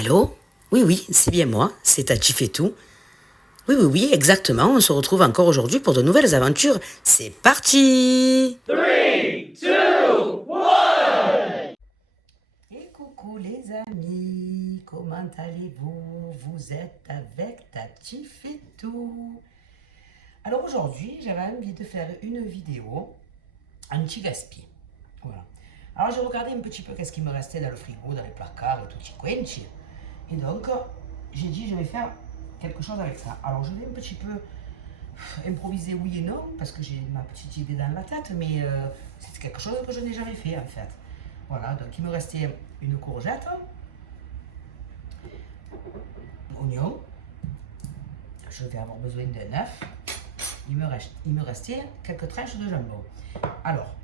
Allô? Oui, oui, c'est bien moi, c'est Tati fait tout. Oui, oui, oui, exactement, on se retrouve encore aujourd'hui pour de nouvelles aventures. C'est parti! 3, 2, 1. Et coucou les amis, comment allez-vous? Vous êtes avec Tati fait tout. Alors aujourd'hui, j'avais envie de faire une vidéo anti-gaspi. Voilà. Alors j'ai regardé un petit peu qu'est-ce qui me restait dans le frigo, dans les placards et tutti quanti. Et donc, j'ai dit, je vais faire quelque chose avec ça. Alors, je vais un petit peu improviser oui et non, parce que j'ai ma petite idée dans la tête, mais c'est quelque chose que je n'ai jamais fait, en fait. Voilà, donc il me restait une courgette, oignon, je vais avoir besoin d'un œuf, il me restait quelques tranches de jambon. Alors,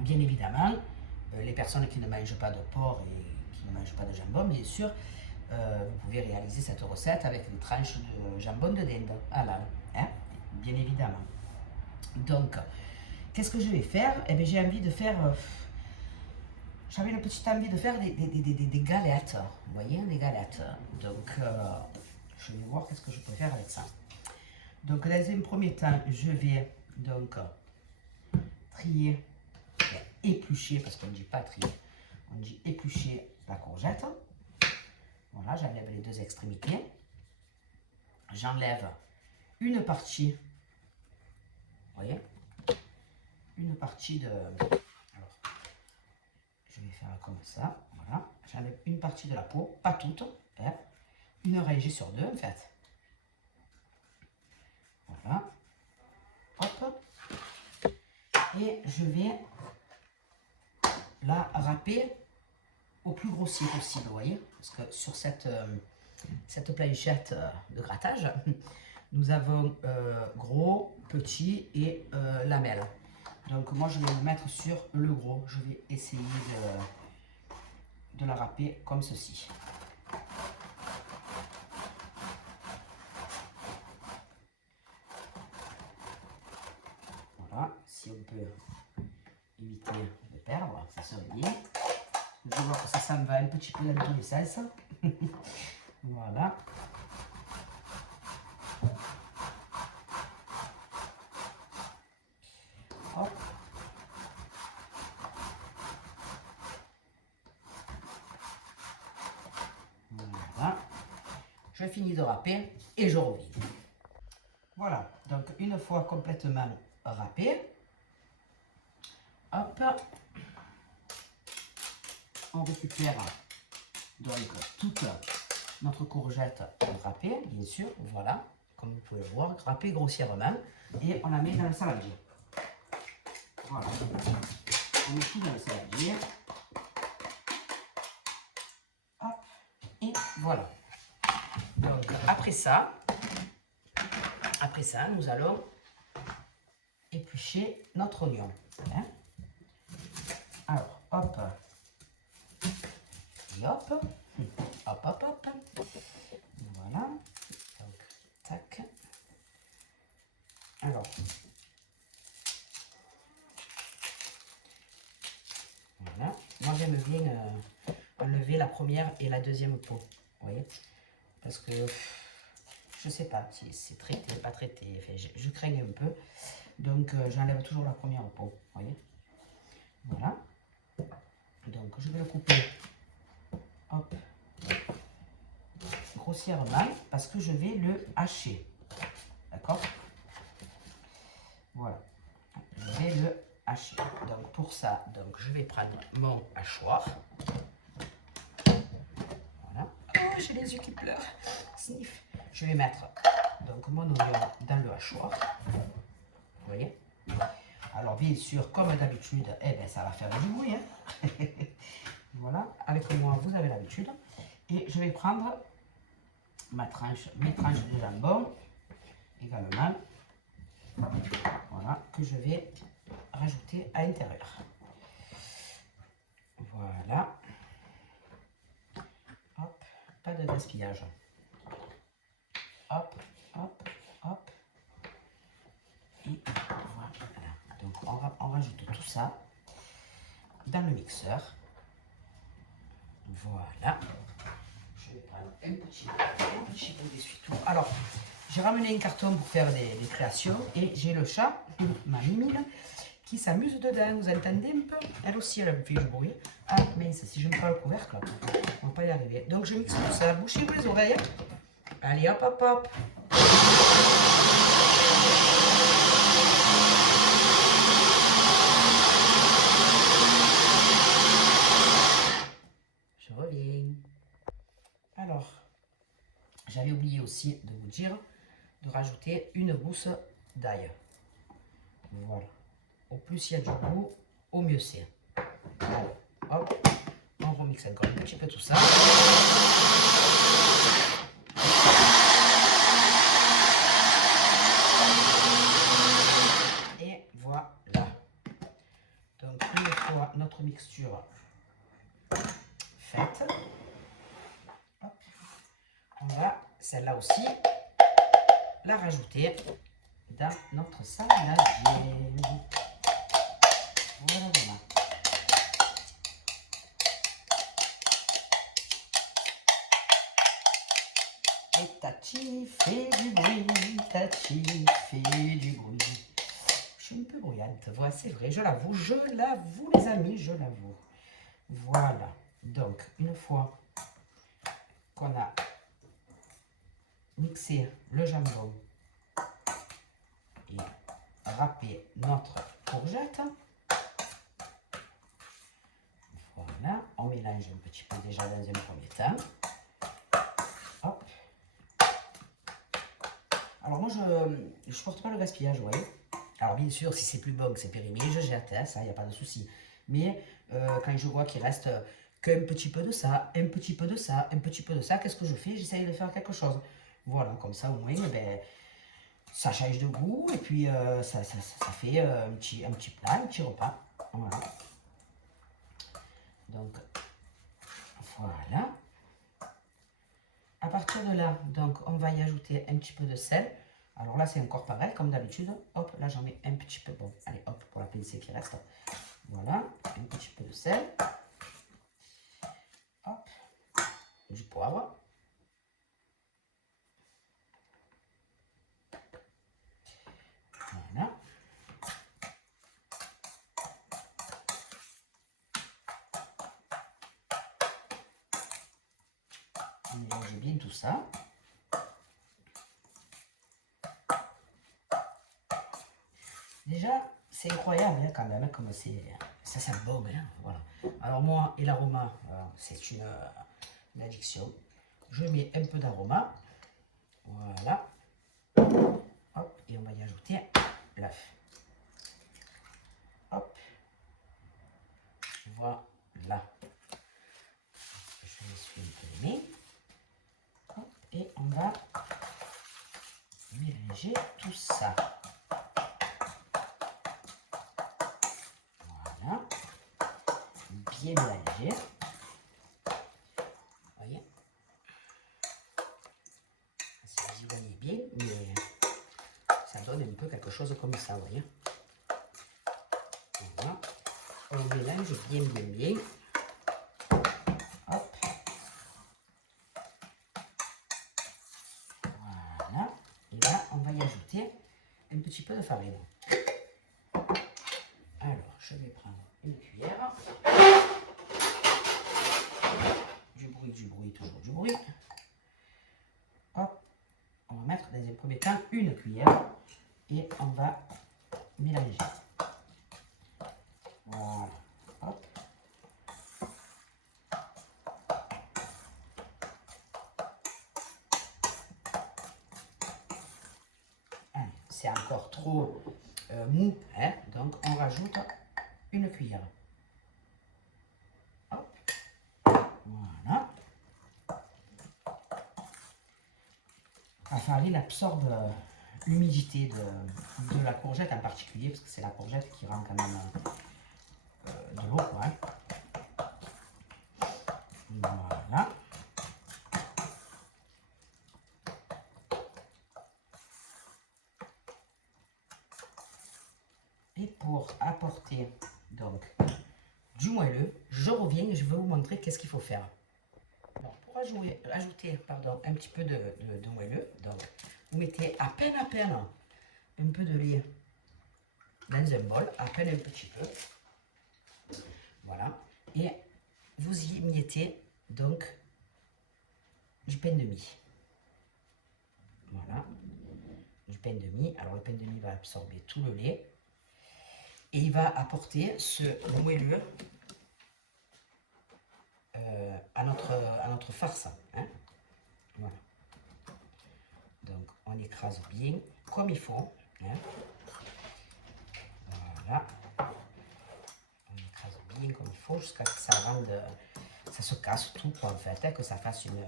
bien évidemment, les personnes qui ne mangent pas de porc et qui ne mangent pas de jambon, bien sûr, vous pouvez réaliser cette recette avec des tranches de jambon de dinde halal, hein, bien évidemment. Donc, qu'est-ce que je vais faire? Eh bien, j'ai envie de faire... j'avais une petite envie de faire des galettes, vous voyez, des galettes. Donc, je vais voir qu'est-ce que je peux faire avec ça. Donc, dans un premier temps, je vais donc trier, éplucher, parce qu'on ne dit pas trier, on dit éplucher la courgette. Voilà, j'enlève les deux extrémités. J'enlève une partie, vous voyez, une partie de... Alors, je vais faire comme ça, voilà. J'enlève une partie de la peau, pas toute, hein, une rangée sur deux en fait. Voilà. Hop. Et je vais la râper au plus grossier possible, vous voyez. Parce que sur cette planchette de grattage, nous avons gros, petit et lamelle. Donc moi je vais me mettre sur le gros. Je vais essayer de la râper comme ceci. Voilà, si on peut éviter de perdre, ça serait bien. Je vois que ça me va un petit peu dans tous les sens. Voilà. Hop. Voilà. Je finis de râper et je reviens. Voilà, donc une fois complètement râpé, hop, on récupère donc toute notre courgette râpée, bien sûr, voilà, comme vous pouvez le voir, râpée grossièrement, et on la met dans le saladier. Voilà, on met tout dans le saladier. Hop, et voilà. Donc après ça, nous allons éplucher notre oignon. Hein. Alors, hop, et hop, hop, hop, hop. Voilà. Donc, tac. Alors, voilà. Moi, j'aime bien enlever la première et la deuxième peau. Vous voyez? Parce que je sais pas si c'est traité, pas traité. Enfin, je crains un peu. Donc, j'enlève toujours la première peau. Vous voyez? Voilà. Donc, je vais le couper. Hop. Grossièrement, parce que je vais le hacher. D'accord? Voilà. Je vais le hacher. Donc, pour ça, donc, je vais prendre mon hachoir. Voilà. Oh, j'ai les yeux qui pleurent. Sniff. Je vais mettre donc mon oignon dans le hachoir. Vous voyez? Alors bien sûr, comme d'habitude, eh ben, ça va faire du bruit. Hein. Voilà, avec moi, vous avez l'habitude. Et je vais prendre mes tranches de jambon également. Voilà, que je vais rajouter à l'intérieur. Voilà. Hop, pas de gaspillage. Hop, hop, hop. Et voilà. Donc on rajoute tout ça dans le mixeur. Voilà. vais prendre un petit bout d'essuie-tout. Alors, j'ai ramené un carton pour faire des créations et j'ai le chat, ma mimine, qui s'amuse dedans. Vous entendez un peu? Elle aussi, elle a fait du bruit. Ah, mince, si je mets pas le couvercle, on va pas y arriver. Donc, je mixe tout ça. Bouchez-vous les oreilles. Allez, hop, hop, hop. Je reviens. Alors, j'avais oublié aussi de vous dire de rajouter une gousse d'ail. Voilà. Au plus il y a du goût, au mieux c'est. Alors, hop, on remixe encore un petit peu tout ça. Et voilà. Donc, une fois notre mixture faite, hop, on va celle-là aussi la rajouter dans notre saladier. Voilà, voilà. Et Tachi fait du bruit, Tachi fait du bruit. Je suis un peu bruyante, voilà, c'est vrai, je l'avoue, les amis, je l'avoue. Voilà, donc une fois qu'on a mixé le jambon et râpé notre courgette, voilà, on mélange un petit peu déjà dans un premier temps. Hop. Alors moi, je ne porte pas le gaspillage, vous voyez. Alors bien sûr, si c'est plus bon que c'est périmé, je jette, hein, ça, il n'y a pas de souci. Mais quand je vois qu'il reste qu'un petit peu de ça, un petit peu de ça, un petit peu de ça, qu'est-ce que je fais? J'essaye de faire quelque chose. Voilà, comme ça au moins, ben, ça change de goût et puis ça fait un petit plat, un petit repas. Voilà. Donc, voilà. À partir de là, donc, on va y ajouter un petit peu de sel. Alors là, c'est encore pareil, comme d'habitude. Hop, là, j'en mets un petit peu. Bon, allez, hop, pour la pincée qui reste. Voilà, un petit peu de sel. Hop, du poivre. Voilà. On mélange bien tout ça. Déjà, c'est incroyable hein, quand même, hein, comme ça sent bon. Hein, voilà. Alors moi, et l'aroma, c'est une addiction. Je mets un peu d'aroma. Voilà. Hop, et on va y ajouter l'œuf. Hop. Voilà. Je m'essuie un peu les mains. Hop, et on va mélanger tout ça. Voilà. Bien mélanger. Voyez. Si vous y voyez bien, mais ça donne un peu quelque chose comme ça, vous voyez. Voilà. On mélange bien. Hop. Voilà. Et là, on va y ajouter un petit peu de farine. Alors, je vais prendre une cuillère. Du bruit, toujours du bruit. Hop. On va mettre dans un premier temps une cuillère et on va mélanger. Voilà. Hop. C'est encore trop mou, hein, donc on rajoute une cuillère. Hop. Voilà. La farine absorbe l'humidité de la courgette en particulier, parce que c'est la courgette qui rend quand même de l'eau, quoi. Voilà. Et pour apporter donc du moelleux, je reviens et je vais vous montrer qu'est-ce qu'il faut faire. Alors, pour pour ajouter pardon, un petit peu de moelleux, donc vous mettez à peine un peu de lait dans un bol, à peine un petit peu. Voilà. Et vous y mettez donc du pain de mie. Voilà. Du pain de mie. Alors le pain de mie va absorber tout le lait. Et il va apporter ce moelleux à notre farce. Hein. Voilà. Donc on écrase bien comme il faut. Hein. Voilà. On écrase bien comme il faut jusqu'à ce que ça se casse tout quoi, en fait, hein, que ça fasse une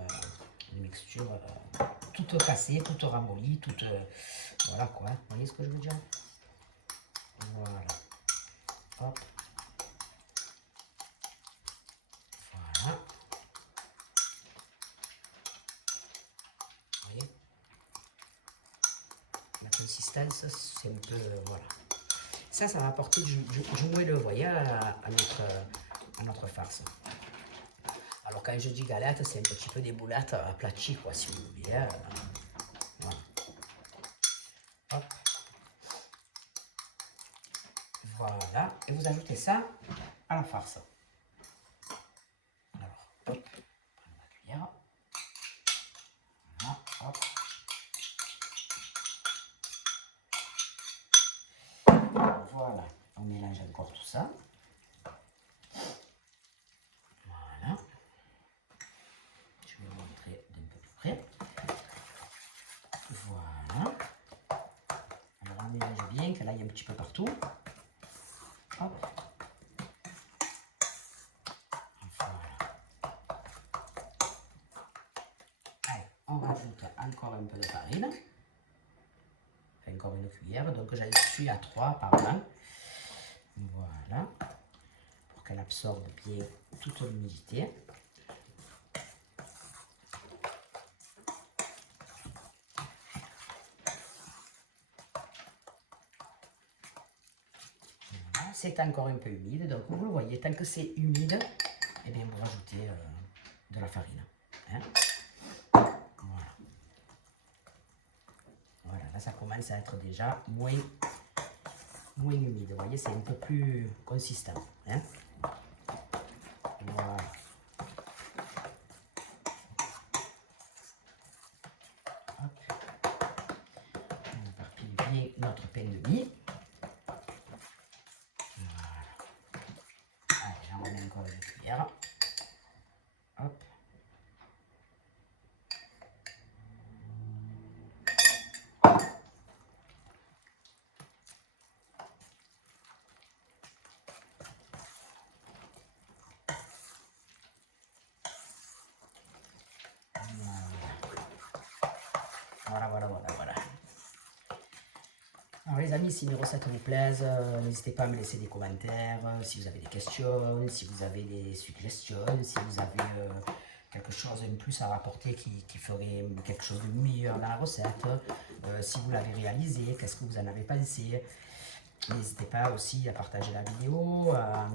mixture toute cassée, toute ramollie, toute voilà quoi. Vous voyez ce que je veux dire? Voilà. Hop. Voilà. Vous voyez? La consistance, c'est un peu voilà. Ça va apporter du moelleux, vous voyez, à notre farce. Alors quand je dis galette, c'est un petit peu des boulettes aplaties, quoi, si vous voulez. Voilà. Hop. Voilà. Et vous ajoutez ça à la farce. Alors, hop, prendre ma cuillère. Voilà, hop. Voilà, on mélange encore tout ça. Voilà. Je vais vous montrer d'un peu plus près. Voilà. Alors on mélange bien, qu'elle aille un petit peu partout. Hop. Voilà. Allez, on rajoute encore un peu de farine. Enfin, encore une cuillère, donc j'en suis à 3 par là. Voilà. Pour qu'elle absorbe bien toute l'humidité. C'est encore un peu humide, donc vous le voyez, tant que c'est humide, et bien vous rajoutez de la farine. Hein. Voilà. Voilà, là ça commence à être déjà moins humide, vous voyez, c'est un peu plus consistant. Hein. Voilà. Hop. On éparpille bien notre pain de mie. J'en remets encore une cuillère. Hop. Voilà. Alors les amis, si mes recettes vous plaisent, n'hésitez pas à me laisser des commentaires, si vous avez des questions, si vous avez des suggestions, si vous avez quelque chose de plus à rapporter qui ferait quelque chose de meilleur dans la recette, si vous l'avez réalisé, qu'est-ce que vous en avez pensé. N'hésitez pas aussi à partager la vidéo, à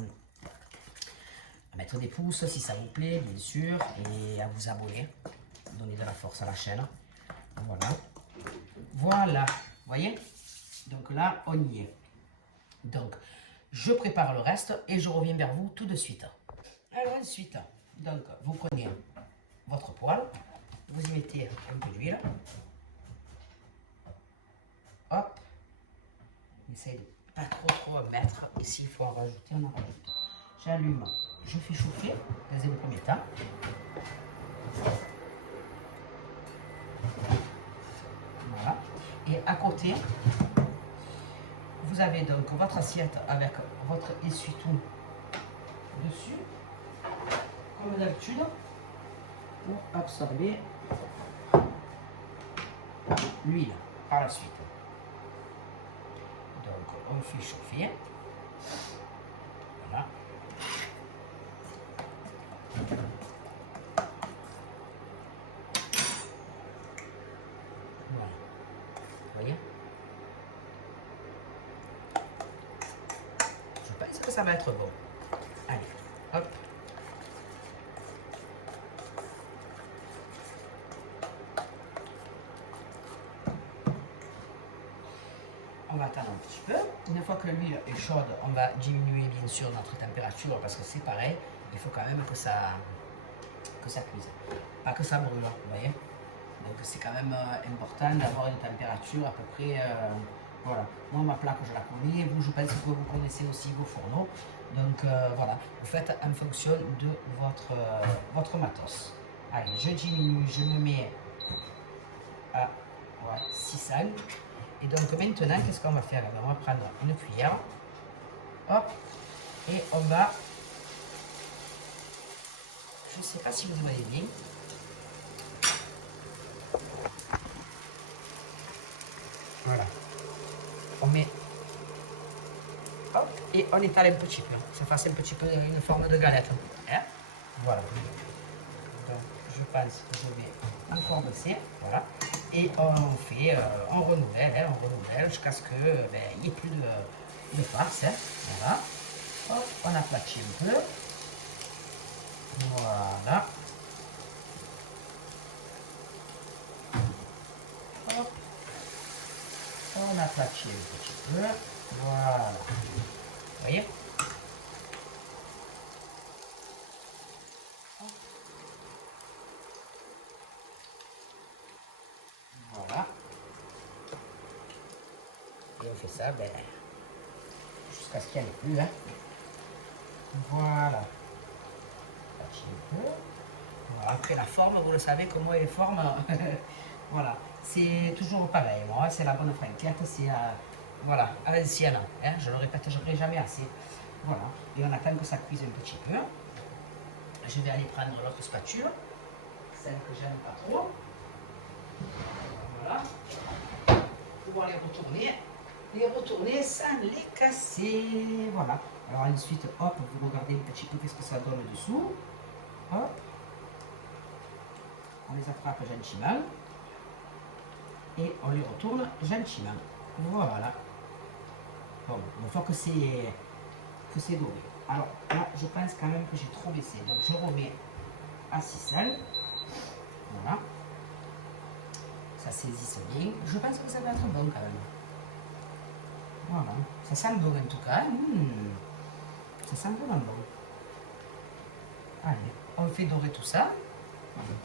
mettre des pouces si ça vous plaît, bien sûr, et à vous abonner, donner de la force à la chaîne. Voilà, vous voyez? Donc là, on y est. Donc, je prépare le reste et je reviens vers vous tout de suite. Alors ensuite, donc, vous prenez votre poêle, vous y mettez un peu d'huile. Hop. Essayez de pas trop en mettre. Et s'il faut en rajouter, on en rajoute. J'allume, je fais chauffer dans un premier temps. Voilà. Et à côté, vous avez donc votre assiette avec votre essuie-tout dessus, comme d'habitude, pour absorber l'huile par la suite. Donc on fait chauffer. Voilà. Voilà. Vous voyez? Je pense que ça va être bon. Allez, hop. Une fois que l'huile est chaude, on va diminuer bien sûr notre température parce que c'est pareil, il faut quand même que ça cuise. Pas que ça brûle, vous voyez. Donc c'est quand même important d'avoir une température à peu près, voilà. Moi ma plaque je la connais, vous je pense que vous connaissez aussi vos fourneaux. Donc voilà, vous faites en fonction de votre matos. Allez, je diminue, je me mets à 600. Et donc maintenant, qu'est-ce qu'on va faire? On va prendre une cuillère, hop, et on va, je ne sais pas si vous voyez bien, voilà, on met, hop, et on étale un petit peu, ça fasse un petit peu une forme de galette, hein? Voilà. Donc je pense que je vais encore baisser, voilà, et on fait, on renouvelle jusqu'à ce que il n'y ait plus de farce, hein? Voilà. Hop, on aplatit un peu, voilà, hop, on aplatit un petit peu, voilà, vous voyez? Voilà. Et on fait ça jusqu'à ce qu'il n'y en ait plus. Hein. Voilà. Un peu. Voilà. Après la forme, vous le savez que moi les formes, voilà, c'est toujours pareil. Moi, c'est la bonne franquette, c'est voilà, à l'ancienne. Hein. Je le répéterai jamais assez. Voilà. Et on attend que ça cuise un petit peu. Je vais aller prendre l'autre spatule, celle que j'aime pas trop. Voilà. Pouvoir les retourner sans les casser. Voilà. Alors ensuite, hop, vous regardez un petit peu qu'est-ce que ça donne dessous. Hop. On les attrape gentiment. Et on les retourne gentiment. Voilà. Bon, une fois que c'est doré. Alors là, je pense quand même que j'ai trop baissé. Donc je remets à 600. Voilà. Ça saisisse bien. Je pense que ça va être bon quand même. Voilà. Ça sent bon en tout cas. Ça sent vraiment bon. Allez, on fait dorer tout ça.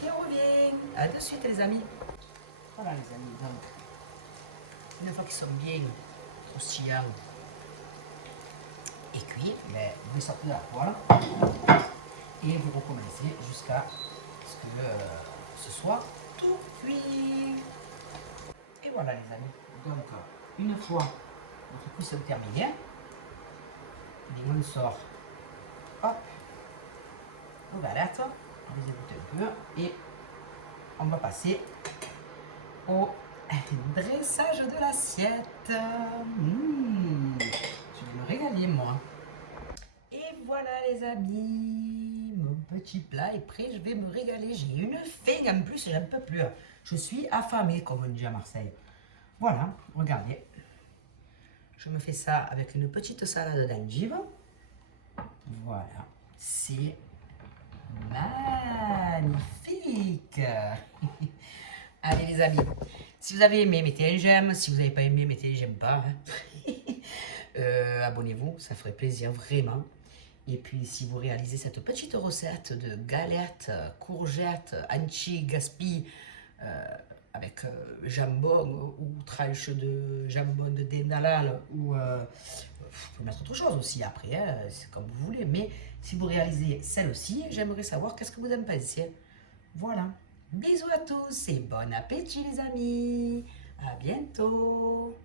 Et on revient. À de suite les amis. Voilà les amis. Donc, une fois qu'ils sont bien croustillants et cuits, vous les sortez de la poêle et vous recommencez jusqu'à ce que ce soit tout cuit. Et voilà les amis. Donc, une fois notre cuisson terminée, on sort, hop, nos galettes, on les égoutte un peu et on va passer au dressage de l'assiette. Je vais me régaler moi. Et voilà les amis, mon petit plat est prêt, je vais me régaler. J'ai une faim en plus, j'en peux plus. Je suis affamée comme on dit à Marseille. Voilà, regardez. Je me fais ça avec une petite salade d'endive. Voilà, c'est magnifique. Allez les amis, si vous avez aimé, mettez un j'aime. Si vous n'avez pas aimé, mettez un j'aime pas. Abonnez-vous, ça ferait plaisir vraiment. Et puis si vous réalisez cette petite recette de galettes, courgettes, anti-gaspi, avec jambon ou tranche de jambon de dindalal ou vous pouvez mettre autre chose aussi après, hein, c'est comme vous voulez. Mais si vous réalisez celle-ci, j'aimerais savoir qu'est-ce que vous en pensez. Voilà. Bisous à tous et bon appétit les amis. À bientôt.